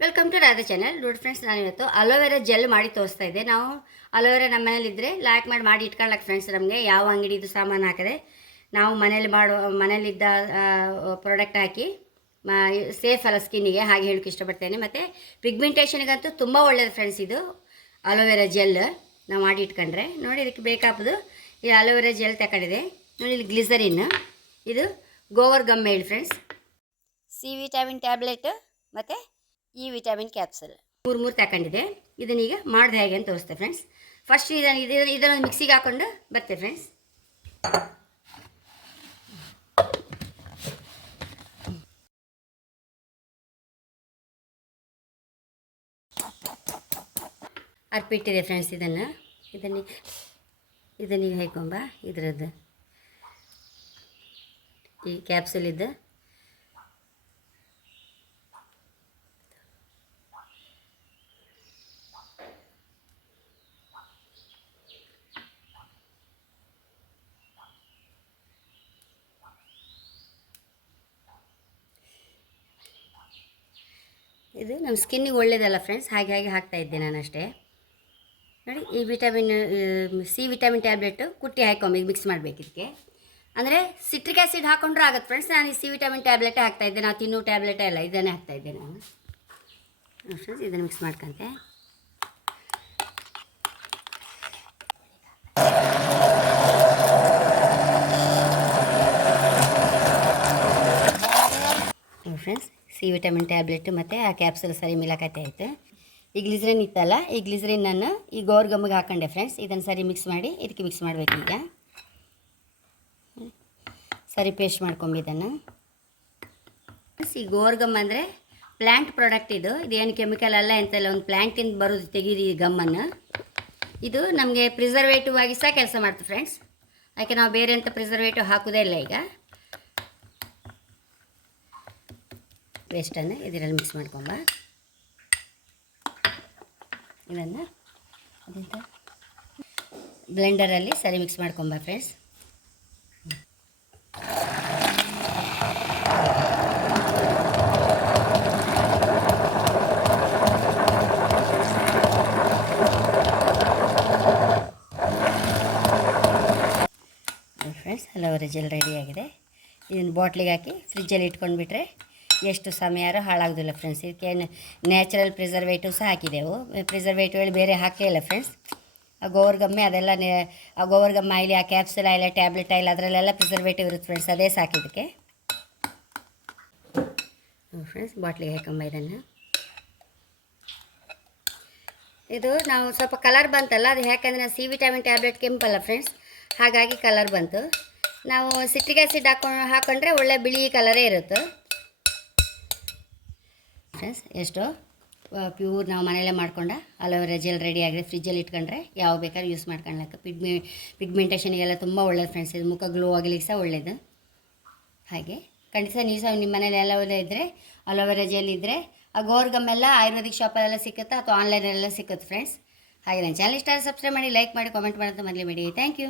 Welcome to Radha channel ನೋಡಿ friends ನಾನು ಇವತ್ತು ಅಲೋವೆರಾ ಜೆಲ್ ಮಾಡಿ ತೋರಿಸ್ತಾ ಇದ್ದೆ. ನಾವು ಅಲೋವೆರಾ ನಮ್ಮ ಮನೇಲಿ ಇದ್ದರೆ ಲಾಕ್ ಮಾಡಿ ಮಾಡಿ ಇಟ್ಕೊಳ್ಳಕ್ಕೆ ಫ್ರೆಂಡ್ಸ್ ನಮಗೆ ಯಾವ ಅಂಗಡಿದು ಸಾಮಾನು ಹಾಕಿದೆ ನಾವು ಮನೇಲಿ ಮಾಡೋ, ಮನೇಲಿದ್ದ ಪ್ರಾಡಕ್ಟ್ ಹಾಕಿ ಸೇಫ್ ಅಲ್ಲ ಸ್ಕಿನ್ನಿಗೆ ಹಾಗೆ ಹೇಳೋಕ್ಕೆ ಇಷ್ಟಪಡ್ತೇನೆ. ಮತ್ತು ಪಿಗ್ಮೆಂಟೇಷನ್ಗಂತೂ ತುಂಬ ಒಳ್ಳೆಯದು ಫ್ರೆಂಡ್ಸ್ ಇದು. ಅಲೋವೆರಾ ಜೆಲ್ ನಾವು ಮಾಡಿ ಇಟ್ಕೊಂಡ್ರೆ. ನೋಡಿ ಇದಕ್ಕೆ ಬೇಕಾಗ್ಬೋದು ಇದು ಅಲೋವೆರಾ ಜೆಲ್ ತಗೊಂಡಿದೆ ನೋಡಿ ಇಲ್ಲಿ ಗ್ಲಿಸರಿನ್ ಇದು ಗೋವರ್ ಗಮ್ ಹೇಳಿ ಫ್ರೆಂಡ್ಸ್ ಸಿ ವಿಟಾಮಿನ್ ಟ್ಯಾಬ್ಲೆಟ್ ಮತ್ತು ಇ ವಿಟಾಮಿನ್ ಕ್ಯಾಪ್ಸಲ್ ಮೂರು ಮೂರು ತಗೊಂಡಿದೆ ಇದನ್ನೀಗ ಮಾಡಿದೆ ಹೇಗೆ ಅಂತ ತೋರಿಸ್ತೆ ಫ್ರೆಂಡ್ಸ್ ಫಸ್ಟ್ ಇದನ್ನು ಇದನ್ನು ಇದನ್ನು ಮಿಕ್ಸಿಗೆ ಹಾಕೊಂಡು ಬರ್ತೆ ಫ್ರೆಂಡ್ಸ್ ಅರ್ಪಿಟ್ಟಿದೆ ಫ್ರೆಂಡ್ಸ್ ಇದನ್ನು. ಇದನ್ನು ಇದನ್ನೀಗ ಹಾಕೊಂಬ. ಇದರದ್ದು ಈ ಕ್ಯಾಪ್ಸೂಲ್ ಇದ್ದು. ಇದು ನಮ್ಮ ಸ್ಕಿನ್ನಿಗೆ ಒಳ್ಳೇದಲ್ಲ ಫ್ರೆಂಡ್ಸ್ ಹಾಗೆ ಹಾಗೆ ಹಾಕ್ತಾ ಇದ್ದೆ ನಾನು ಅಷ್ಟೇ ನೋಡಿ, ಈ ವಿಟಮಿನ್ ಸಿ ವಿಟಮಿನ್ ಟ್ಯಾಬ್ಲೆಟ್ ಕುಟ್ಟಿ ಹಾಕೊಂಬಿ ಮಿಕ್ಸ್ ಮಾಡಬೇಕು ಇದಕ್ಕೆ. ಅಂದರೆ ಸಿಟ್ರಿಕ್ ಆ್ಯಸಿಡ್ ಹಾಕೊಂಡ್ರೆ ಆಗುತ್ತೆ ಫ್ರೆಂಡ್ಸ್ ನಾನು ಈ ಸಿ ವಿಟಮಿನ್ ಟ್ಯಾಬ್ಲೆಟೇ ಹಾಕ್ತಾ ಇದ್ದೆ. ನಾವು ತಿನ್ನೋ ಟ್ಯಾಬ್ಲೆಟೇ ಅಲ್ಲ ಇದನ್ನೇ ಹಾಕ್ತಾ ಇದ್ದೆ ನಾನು. ಫ್ರೆಂಡ್ಸ್ ಇದನ್ನು ಮಿಕ್ಸ್ ಮಾಡ್ಕೊಂತೆ. ಫ್ರೆಂಡ್ಸ್ ಸಿ ವಿಟಮಿನ್ ಟ್ಯಾಬ್ಲೆಟ್ ಮತ್ತು ಆ ಕ್ಯಾಪ್ಸೂಲ್ ಸರಿ ಮಿಲಾಕತ್ತೆ ಆಯಿತು. ಈ ಗ್ಲಿಸ್ರಿನ್ ಇತ್ತಲ್ಲ, ಈ ಗ್ಲಿಸ್ರಿನ್ ನಾನು ಈ ಗೋರ್ ಗಮ್ಮಿಗೆ ಹಾಕೊಂಡೆ ಫ್ರೆಂಡ್ಸ್ ಇದನ್ನು ಸರಿ ಮಿಕ್ಸ್ ಮಾಡಿ, ಇದಕ್ಕೆ ಮಿಕ್ಸ್ ಮಾಡಬೇಕು ಈಗ. ಸರಿ ಪೇಸ್ಟ್ ಮಾಡ್ಕೊಂಬಿ ಇದನ್ನು. ಈ ಗೋರ್ ಗಮ್ ಅಂದರೆ ಪ್ಲ್ಯಾಂಟ್ ಪ್ರಾಡಕ್ಟ್ ಇದು. ಇದೇನು ಕೆಮಿಕಲ್ ಅಲ್ಲ ಎಂತೆಲ್ಲ ಒಂದು ಪ್ಲ್ಯಾಂಟಿಂದ ಬರೋದು ತೆಗೀರಿ ಈ ಗಮ್ಮನ್ನು ಇದು ನಮಗೆ ಪ್ರಿಸರ್ವೇಟಿವ್ ಆಗಿ ಸಹ ಕೆಲಸ ಮಾಡ್ತು ಫ್ರೆಂಡ್ಸ್ ಯಾಕೆ ನಾವು ಬೇರೆ ಅಂತ ಪ್ರಿಸರ್ವೇಟಿವ್ ಹಾಕೋದೇ ಇಲ್ಲ ಈಗ. ವೇಸ್ಟನ್ನು ಇದರಲ್ಲಿ ಮಿಕ್ಸ್ ಮಾಡ್ಕೊಂಬ. ಇದನ್ನು ಅದಂತ ಬ್ಲೆಂಡರಲ್ಲಿ ಸರಿ ಮಿಕ್ಸ್ ಮಾಡ್ಕೊಂಬ ಫ್ರೆಂಡ್ಸ್. ಫ್ರೆಂಡ್ಸ್ ಹಲವು ಜೆಲ್ ರೆಡಿಯಾಗಿದೆ ಇದನ್ನು ಬಾಟ್ಲಿಗೆ ಹಾಕಿ ಫ್ರಿಜ್ಜಲ್ಲಿ ಇಟ್ಕೊಂಡ್ಬಿಟ್ರೆ ಎಷ್ಟು ಸಮಯ ಹಾಳಾಗೋದಿಲ್ಲ ಫ್ರೆಂಡ್ಸ್ ಇದಕ್ಕೆ ನ್ಯಾಚುರಲ್ ಪ್ರಿಸರ್ವೇಟಿವ್ ಸಹ ಹಾಕಿದೆವು. ಪ್ರಿಸರ್ವೇಟಿವ್ ಹೇಳಿ ಬೇರೆ ಹಾಕೇ ಇಲ್ಲ ಫ್ರೆಂಡ್ಸ್ ಆ ಗೋವರ್ಗಮ್ಮೆ ಅದೆಲ್ಲ ಆ ಗೋವರ್ಗಮ್ಮ ಆಯಿಲಿ, ಆ ಕ್ಯಾಪ್ಸುಲ್ ಆಯಿಲ್ಲ ಟ್ಯಾಬ್ಲೆಟ್ ಆಯಿಲ್, ಅದರಲ್ಲೆಲ್ಲ ಪ್ರಿಸರ್ವೇಟಿವ್ ಇರುತ್ತೆ ಫ್ರೆಂಡ್ಸ್ ಅದೇ ಸಾಕಿದ್ದಕ್ಕೆ ಫ್ರೆಂಡ್ಸ್ ಬಾಟ್ಲಿಗೆ ಹಾಕೊಂಬ ಇದನ್ನು ಇದು ನಾವು ಸ್ವಲ್ಪ ಕಲರ್ ಬಂತಲ್ಲ, ಅದು ಯಾಕಂದರೆ ಸಿ ವಿಟಾಮಿನ್ ಟ್ಯಾಬ್ಲೆಟ್ ಕೆಂಪಲ್ಲ ಫ್ರೆಂಡ್ಸ್ ಹಾಗಾಗಿ ಕಲರ್ ಬಂತು. ನಾವು ಸಿಟ್ರಿಕ್ ಆ್ಯಸಿಡ್ ಹಾಕೊಂಡು ಹಾಕೊಂಡ್ರೆ ಒಳ್ಳೆ ಬಿಳಿ ಕಲರೇ ಇರುತ್ತೆ. ಫ್ರೆಂಡ್ಸ್ ಎಷ್ಟು ಪ್ಯೂರ್ ನಾವು ಮನೆಯಲ್ಲೇ ಮಾಡ್ಕೊಂಡ ಅಲೋವೆರಾ ಜೆಲ್ ರೆಡಿ ಆಗಿದೆ ಫ್ರಿಜ್ಜಲ್ಲಿ ಇಟ್ಕೊಂಡ್ರೆ ಯಾವ ಬೇಕಾದ್ರೂ ಯೂಸ್ ಮಾಡ್ಕೊಳಕ್ಕೆ ಪಿಗ್ಮೆ ಪಿಗ್ಮೆಂಟೇಷನ್ಗೆಲ್ಲ ತುಂಬ ಒಳ್ಳೇದು ಫ್ರೆಂಡ್ಸ್ ಇದು ಮುಖ ಗ್ಲೋ ಆಗಲಿಕ್ಕೆ ಸಹ ಒಳ್ಳೇದು. ಹಾಗೆ, ಖಂಡಿತ ನೀವು ಸಹ ನಿಮ್ಮ ಮನೇಲಿ ಅಲೋವೆರಾ ಇದ್ದರೆ ಅಲೋವೆರ ಜೆಲ್ ಇದ್ದರೆ ಆ ಗೋರ್ಗಮ್ಮೆಲ್ಲ ಆಯುರ್ವೇದಿಕ್ ಶಾಪಲ್ಲೆಲ್ಲ ಸಿಕ್ಕುತ್ತೆ ಅಥವಾ ಆನ್ಲೈನಲ್ಲೆಲ್ಲ ಸಿಕ್ಕುತ್ತೆ ಫ್ರೆಂಡ್ಸ್ ಹಾಗೆ ನನ್ನ ಚಾನಲ್ ಇಷ್ಟ ಸಬ್ಸ್ಕ್ರೈಬ್ ಮಾಡಿ ಲೈಕ್ ಮಾಡಿ ಕಾಮೆಂಟ್ ಮಾಡೋದು ಮರಲಿ ಮಾಡಿ ಥ್ಯಾಂಕ್ ಯು